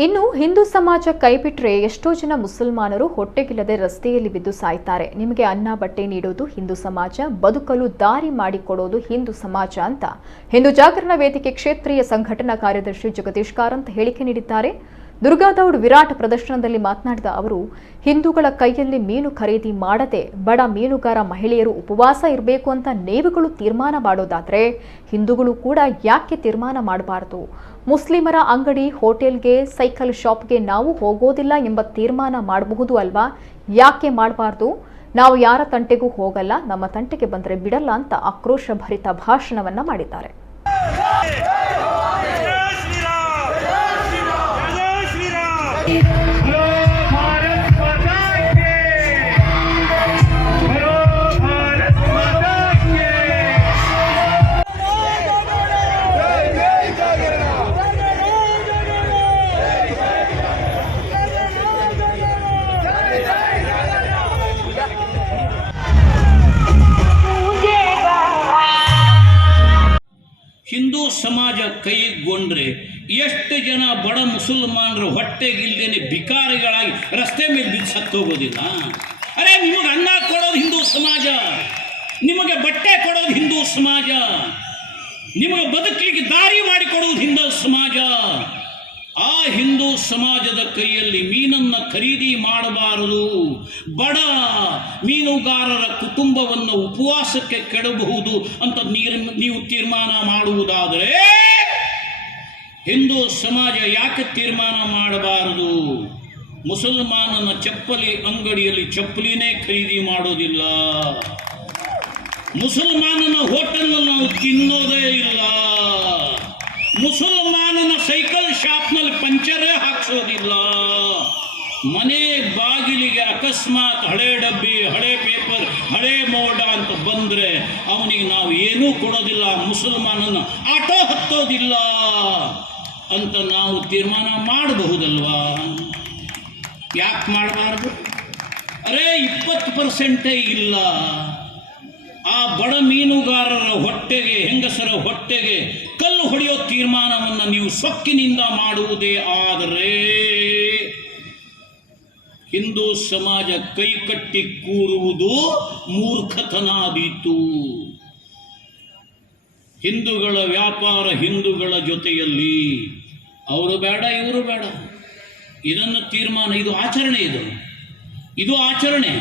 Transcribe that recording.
ಇನ್ನು ಹಿಂದೂ ಸಮಾಜ ಕೈಬಿಟ್ರೆ ಎಷ್ಟೋ ಜನ ಮುಸಲ್ಮಾನರು ಹೊಟ್ಟೆಗಿಲ್ಲದೆ ರಸ್ತೆಯಲ್ಲಿ ಬಿದ್ದು ಸಾಯ್ತಾರೆ. ನಿಮಗೆ ಅನ್ನ ಬಟ್ಟೆ ನೀಡೋದು ಹಿಂದೂ ಸಮಾಜ, ಬದುಕಲು ದಾರಿ ಮಾಡಿಕೊಡೋದು ಹಿಂದೂ ಸಮಾಜ ಅಂತ ಹಿಂದೂ ಜಾಗರಣ ವೇದಿಕೆ ಕ್ಷೇತ್ರೀಯ ಸಂಘಟನಾ ಕಾರ್ಯದರ್ಶಿ ಜಗದೀಶ್ ಕಾರಂತ್ ಹೇಳಿಕೆ ನೀಡಿದ್ದಾರೆ. ದುರ್ಗಾದೌಡ್ ವಿರಾಟ್ ಪ್ರದರ್ಶನದಲ್ಲಿ ಮಾತನಾಡಿದ ಅವರು, ಹಿಂದೂಗಳ ಕೈಯಲ್ಲಿ ಮೀನು ಖರೀದಿ ಮಾಡದೆ ಬಡ ಮೀನುಗಾರ ಮಹಿಳೆಯರು ಉಪವಾಸ ಇರಬೇಕು ಅಂತ ನೇವುಗಳು ತೀರ್ಮಾನ ಮಾಡೋದಾದ್ರೆ ಹಿಂದೂಗಳು ಕೂಡ ಯಾಕೆ ತೀರ್ಮಾನ ಮಾಡಬಾರದು? ಮುಸ್ಲಿಮರ ಅಂಗಡಿ, ಹೋಟೆಲ್ಗೆ, ಸೈಕಲ್ ಶಾಪ್ಗೆ ನಾವು ಹೋಗೋದಿಲ್ಲ ಎಂಬ ತೀರ್ಮಾನ ಮಾಡಬಹುದು ಅಲ್ವಾ? ಯಾಕೆ ಮಾಡಬಾರ್ದು? ನಾವು ಯಾರ ತಂಟೆಗೂ ಹೋಗಲ್ಲ, ನಮ್ಮ ತಂಟೆಗೆ ಬಂದರೆ ಬಿಡಲ್ಲ ಅಂತ ಆಕ್ರೋಶ ಭರಿತ ಭಾಷಣವನ್ನ ಮಾಡಿದ್ದಾರೆ. ಹಿಂದೂ ಸಮಾಜ ಕೈಗೊಂಡ್ರೆ ಎಷ್ಟು ಜನ ಬಡ ಮುಸಲ್ಮಾನರು ಹೊಟ್ಟೆಗಿಲ್ದೇನೆ ಭಿಕಾರಿಗಳಾಗಿ ರಸ್ತೆ ಮೇಲೆ ಬಿದ್ದು ಸತ್ತೋಗೋದಿಲ್ಲ? ಅರೆ, ನಿಮಗೆ ಅನ್ನ ಕೊಡೋದು ಹಿಂದೂ ಸಮಾಜ, ನಿಮಗೆ ಬಟ್ಟೆ ಕೊಡೋದು ಹಿಂದೂ ಸಮಾಜ, ನಿಮಗೆ ಬದುಕಲಿಕ್ಕೆ ದಾರಿ ಮಾಡಿಕೊಡೋದು ಹಿಂದೂ ಸಮಾಜ. ಆ ಹಿಂದೂ ಸಮಾಜದ ಕೈಯಲ್ಲಿ ಮೀನನ್ನು ಖರೀದಿ ಮಾಡಬಾರದು, ಬಡ ಮೀನುಗಾರರ ಕುಟುಂಬವನ್ನು ಉಪವಾಸಕ್ಕೆ ಕೆಡಬಹುದು ಅಂತ ನೀವು ತೀರ್ಮಾನ ಮಾಡುವುದಾದರೆ ಹಿಂದೂ ಸಮಾಜ ಯಾಕೆ ತೀರ್ಮಾನ ಮಾಡಬಾರದು? ಮುಸಲ್ಮಾನನ ಚಪ್ಪಲಿ ಅಂಗಡಿಯಲ್ಲಿ ಚಪ್ಪಲಿನೇ ಖರೀದಿ ಮಾಡೋದಿಲ್ಲ, ಮುಸಲ್ಮಾನನ ಹೋಟೆಲ್ನಲ್ಲಿ ನಾವು ತಿನ್ನೋದೇ ಇಲ್ಲ, ಮುಸಲ್ಮಾನನ ಸೈಕಲ್ ಶಾಪ್ನಲ್ಲಿ ಪಂಚರೇ ಹಾಕ್ಸೋದಿಲ್ಲ, ಮನೆ ಬಾಗಿಲಿಗೆ ಅಕಸ್ಮಾತ್ ಹಳೆ ಡಬ್ಬಿ, ಹಳೆ ಪೇಪರ್, ಹಳೆ ಮೋಡ ಅಂತ ಬಂದರೆ ಅವನಿಗೆ ನಾವು ಏನೂ ಕೊಡೋದಿಲ್ಲ, ಮುಸಲ್ಮಾನನ ಆಟೋ ಹತ್ತೋದಿಲ್ಲ ಅಂತ ನಾವು ತೀರ್ಮಾನ ಮಾಡಬಹುದಲ್ವಾ? ಯಾಕೆ ಮಾಡಬಾರ್ದು? ಅರೇ, 20% ಇಲ್ಲ. ಆ ಬಡ ಮೀನುಗಾರರ ಹೊಟ್ಟೆಗೆ, ಹೆಂಗಸರ ಹೊಟ್ಟೆಗೆ ಕಲ್ಲು ಹೊಡೆಯೋ ತೀರ್ಮಾನವನ್ನು ನೀವು ಸೊಕ್ಕಿನಿಂದ ಮಾಡುವುದೇ ಆದರೆ ಹಿಂದೂ ಸಮಾಜ ಕೈಕಟ್ಟಿ ಕೂರುವುದು ಮೂರ್ಖತನಾದೀತು. ಹಿಂದೂಗಳ ವ್ಯಾಪಾರ ಹಿಂದೂಗಳ ಜೊತೆಯಲ್ಲಿ ಅವರು ಬೇಡ, ಇವರು ಬೇಡ, ಇದನ್ನು ತೀರ್ಮಾನ, ಇದು ಆಚರಣೆ, ಇದು ಆಚರಣೆ.